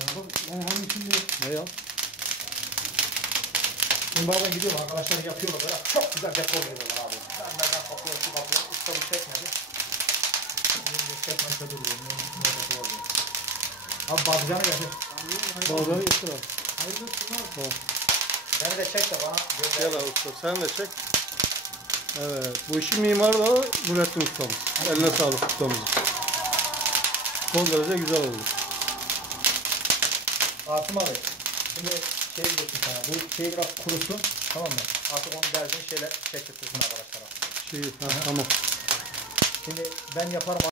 Yani hani şimdi Ne ya? Şimdi bazen gidiyorum arkadaşlar yapıyorlar böyle çok güzel dekor veriyorlar abi. Ben kapıyor şu kapıyor. Usta bu çekmedi. Şimdi çekmezse duruyor. Abi bazıcanı getir. Bazıları getir abi. hayırlı sunar. Beni de çek de bana Gel gönder. abi usta sen de çek. Evet bu işin mimarı da Nurettin ustamız. Eline sağlık ustamızın. Son derece güzel oldu. Asım abi. Şimdi şey diyecektim sana. Bu şey biraz kurusun. Tamam mı? Artık onu derdiğin şeyler çektirtirsin arkadaşlara. Tamam. Şimdi ben yaparım.